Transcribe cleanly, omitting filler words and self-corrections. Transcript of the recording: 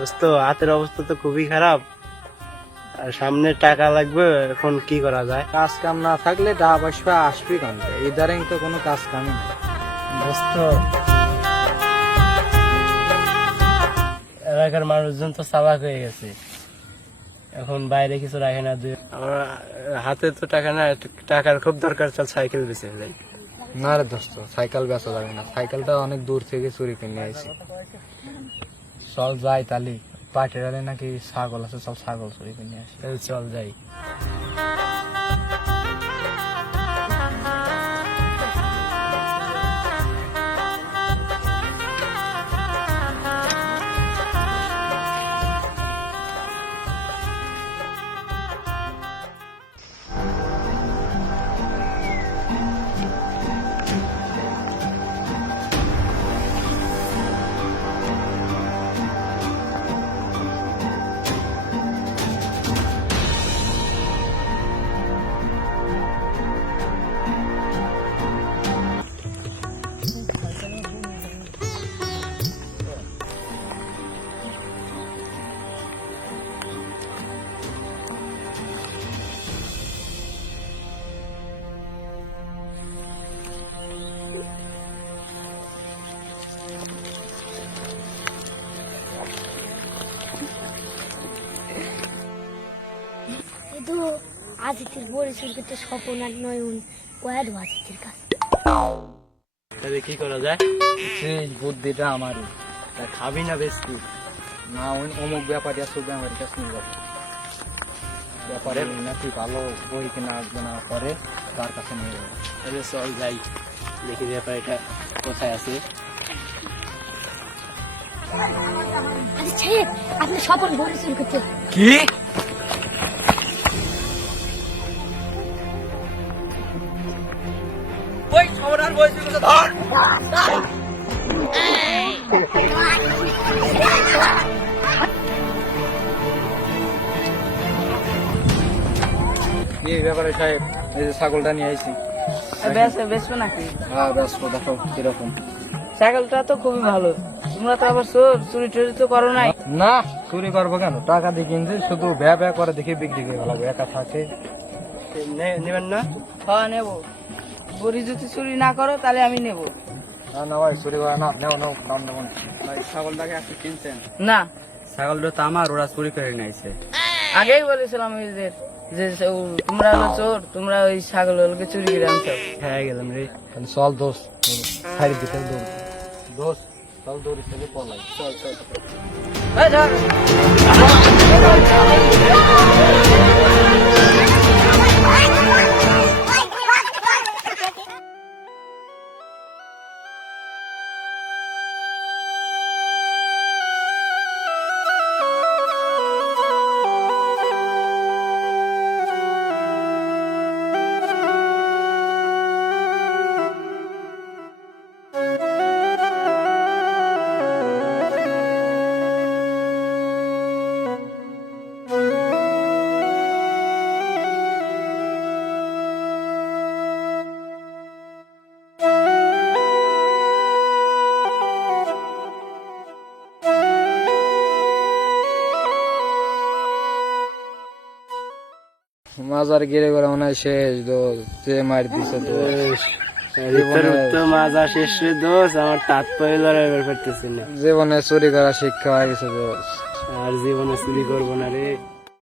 দোস্ত হাতের অবস্থা তো খুবই খারাপ, আর সামনে টাকা লাগবে, এখন কি করা যায়? কাজ কাম না থাকলে টাকা পয়সা আসবে কেন? ইদারিং তো কোনো কাজ কামই নেই। দোস্ত এলাকার মানুষজন তো চালাক হয়ে গেছে, এখন বাইরে কিছু রাখে না। আমার হাতে তো টাকা না, টাকার খুব দরকার, চল সাইকেল বেচে যাই। না রে দোস্ত, সাইকেল বেচা যাবে না, সাইকেলটা অনেক দূর থেকে চুরি কিনে আইছি। চল যাই তালি, পাটের আলে নাকি ছাগল আছে, চল ছাগল চুরি কিনে আসি। চল যাই। আজিতের পরিচয় করতে স্বপন আর নয়ন ওয়াদ আজিতের কাছে। তাহলে কি করা যায়? সেই বুদ্ধিটা আমারই। তা খাবি না বেশি? না, ওই অমুক ব্যাপারী আসবে আমার কাছে নিয়ে যাবে। ব্যাপারে নাকি ভালো বই কিনা আসবে না, পরে তার কাছে নিয়ে যাবে। তাহলে চল যাই, দেখি ব্যাপারটা কোথায় আছে। আরে ছেলে, আপনি স্বপন পরিচয় করতে কি? ওই সবরার বয়সে কথা ধর। এই ব্যাপারে সাহেব, এই যে ছাগলটা নিয়ে আইছি। বেচবো নাকি? হ্যাঁ বেসবো, দেখো কিরকম। সাইকেলটা তো খুবই ভালো। তোমরা তো আবার চোর, চুরি টুরি তো করো নাই? না, চুরি করবো কেন? টাকা দিয়ে কিনছি, শুধু ব্যয় ব্যয় করে দেখে বিক্রি করে ভালো, একা থাকে। নেবেন না? হ্যাঁ নেবো। বড়ি যদি চুরি না করো তাহলে আমি নেবো। না না ভাই, চুরি করে না, নেও নেও, দাম নেবো না। ভাই ছাগলটাকে আপনি কিনছেন? না, ছাগলটা তো আমার, ওরা চুরি করে নিয়েছে। আগেই বলেছিলাম এদের যে তোমরা হলো চোর, তোমরা ওই ছাগল হলকে চুরি করে আনছো। হ্যাঁ গেলাম রে। চল দোষ, সাইড দিতে দৌড় দোষ, চল দৌড়ি থেকে পলাই। চল চল। এই ধর। মাজার গিরে করে মনে হয় শেষ দোষ, যে মার দিছে দোষ। মাজা শেষ রে দোষ, আমার তাঁত পায়ে লড়াই বের করতেছি না। জীবনে চুরি করা শিক্ষা হয়ে গেছে দোষ। আর জীবনে চুরি করবো না রে।